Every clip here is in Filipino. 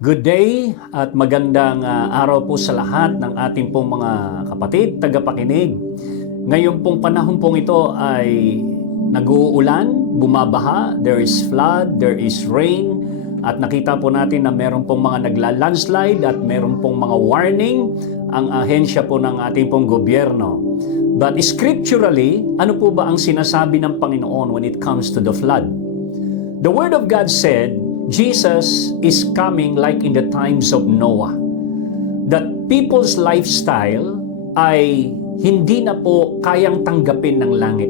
Good day at magandang araw po sa lahat ng ating pong mga kapatid, tagapakinig. Ngayon pong panahon pong ito ay nag-uulan, bumabaha, there is flood, there is rain, at nakita po natin na meron pong mga nagla-landslide at meron pong mga warning ang ahensya po ng ating pong gobyerno. But scripturally, ano po ba ang sinasabi ng Panginoon when it comes to the flood? The Word of God said, Jesus is coming like in the times of Noah. That people's lifestyle ay hindi na po kayang tanggapin ng langit.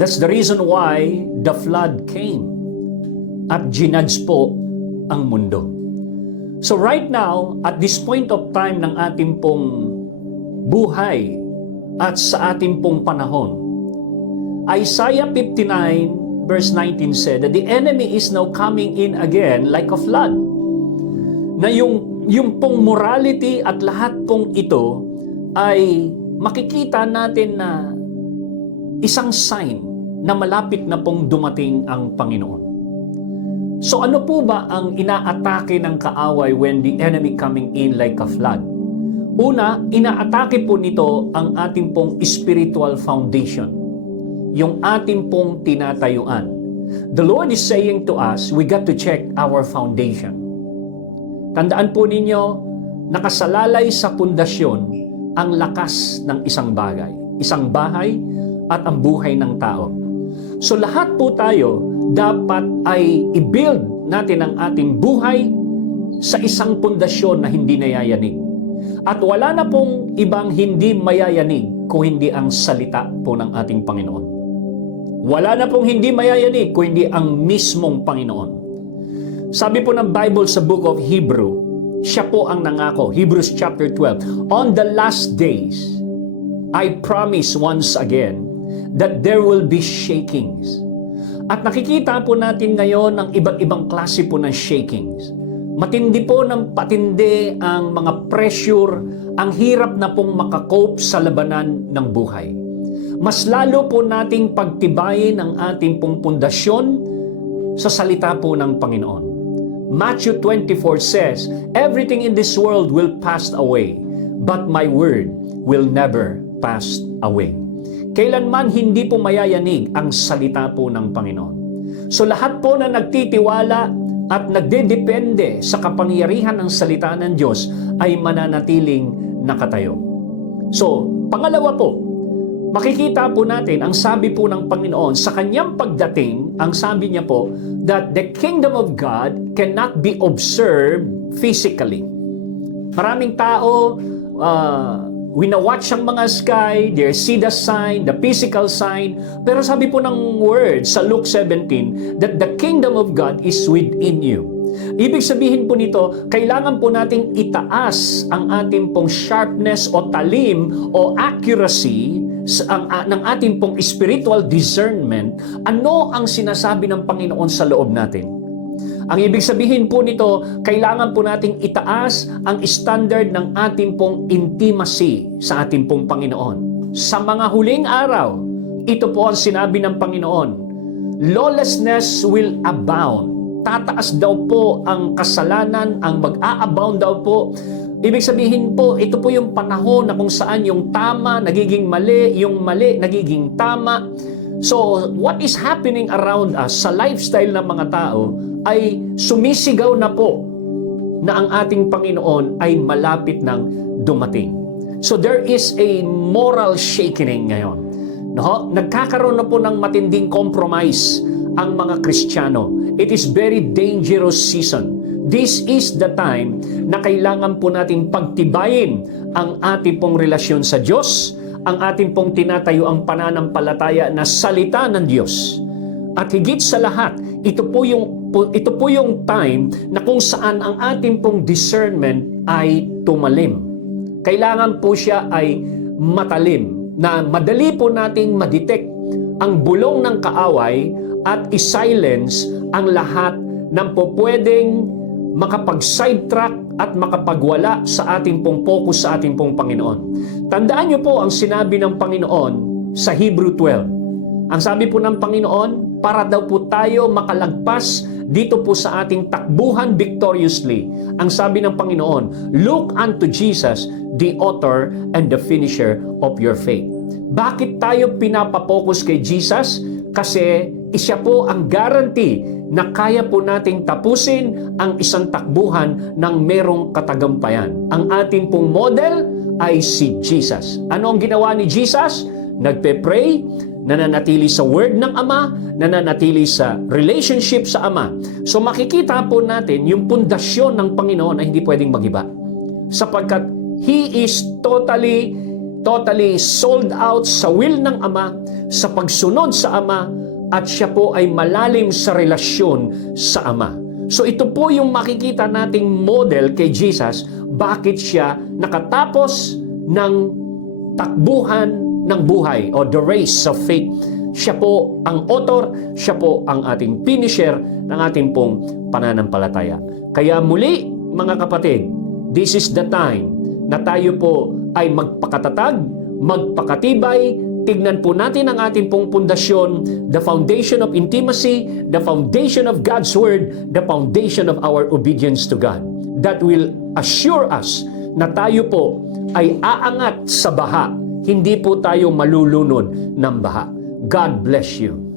That's the reason why the flood came at ginudge po ang mundo. So right now, at this point of time ng ating pong buhay at sa ating pong panahon, Isaiah 59 verse 19 said that the enemy is now coming in again like a flood. Na yung pong morality at lahat pong ito ay makikita natin na isang sign na malapit na pong dumating ang Panginoon. So ano po ba ang inaatake ng kaaway when the enemy coming in like a flood? Una, inaatake po nito ang ating pong spiritual foundation, yung ating pong tinatayuan. The Lord is saying to us, we got to check our foundation. Tandaan po ninyo, nakasalalay sa pundasyon ang lakas ng isang bagay, isang bahay at ang buhay ng tao. So lahat po tayo dapat ay i-build natin ang ating buhay sa isang pundasyon na hindi nayayanig. At wala na pong ibang hindi mayayanig kung hindi ang salita po ng ating Panginoon. Wala na pong hindi mayayanig kung hindi ang mismong Panginoon. Sabi po ng Bible sa book of Hebrew, siya po ang nangako, Hebrews chapter 12, on the last days, I promise once again that there will be shakings. At nakikita po natin ngayon ang iba't ibang klase po ng shakings. Matindi po ng patindi ang mga pressure, ang hirap na pong makakope sa labanan ng buhay. Mas lalo po nating pagtibayin ang ating pong pundasyon sa salita po ng Panginoon. Matthew 24 says, everything in this world will pass away, but my word will never pass away. Kailanman hindi po mayayanig ang salita po ng Panginoon. So lahat po na nagtitiwala at nagdedepende sa kapangyarihan ng salita ng Diyos ay mananatiling nakatayo. So, pangalawa po, makikita po natin ang sabi po ng Panginoon sa kanyang pagdating, ang sabi niya po, that the kingdom of God cannot be observed physically. Maraming tao, winawatch ang mga sky, they see the sign, the physical sign, pero sabi po ng word sa Luke 17, that the kingdom of God is within you. Ibig sabihin po nito, kailangan po nating itaas ang ating pong sharpness o talim o accuracy ng ating pong spiritual discernment. Ano ang sinasabi ng Panginoon sa loob natin? Ang ibig sabihin po nito, kailangan po nating itaas ang standard ng ating pong intimacy sa ating pong Panginoon. Sa mga huling araw, ito po ang sinabi ng Panginoon, lawlessness will abound. Tataas daw po ang kasalanan, ang mag-a-abound daw po. Ibig sabihin po, ito po yung panahon na kung saan yung tama nagiging mali, yung mali nagiging tama. So, what is happening around us sa lifestyle ng mga tao ay sumisigaw na po na ang ating Panginoon ay malapit ng dumating. So, there is a moral shaking ngayon. No? Nagkakaroon na po ng matinding compromise ang mga Kristiyano. It is very dangerous season. This is the time na kailangan po nating pagtibayin ang ating pong relasyon sa Diyos, ang ating pong tinatayo ang pananampalataya na salita ng Diyos. At higit sa lahat, ito po yung time na kung saan ang ating pong discernment ay tumalim. Kailangan po siya ay matalim, na madali po nating madetect ang bulong ng kaaway at i-silence ang lahat ng pwedeng makapag-sidetrack at makapagwala sa ating pong focus sa ating pong Panginoon. Tandaan niyo po ang sinabi ng Panginoon sa Hebrew 12. Ang sabi po ng Panginoon, para daw po tayo makalagpas dito po sa ating takbuhan victoriously. Ang sabi ng Panginoon, look unto Jesus, the author and the finisher of your faith. Bakit tayo pinapapokus kay Jesus? Kasi siya po ang guarantee na kaya po nating tapusin ang isang takbuhan ng merong katagumpayan. Ang ating pong model ay si Jesus. Ano ang ginawa ni Jesus? Nagpe-pray, nananatili sa word ng Ama, nananatili sa relationship sa Ama. So makikita po natin yung pundasyon ng Panginoon ay hindi pwedeng magiba. Sapagkat He is totally sold out sa will ng Ama, sa pagsunod sa Ama, at siya po ay malalim sa relasyon sa Ama. So ito po yung makikita nating model kay Jesus, bakit siya nakatapos ng takbuhan ng buhay o the race of faith. Siya po ang author, siya po ang ating finisher ng ating pong pananampalataya. Kaya muli, mga kapatid, this is the time na tayo po ay magpakatatag, magpakatibay. Tignan po natin ang ating pong pundasyon, the foundation of intimacy, the foundation of God's Word, the foundation of our obedience to God. That will assure us na tayo po ay aangat sa baha. Hindi po tayo malulunod ng baha. God bless you.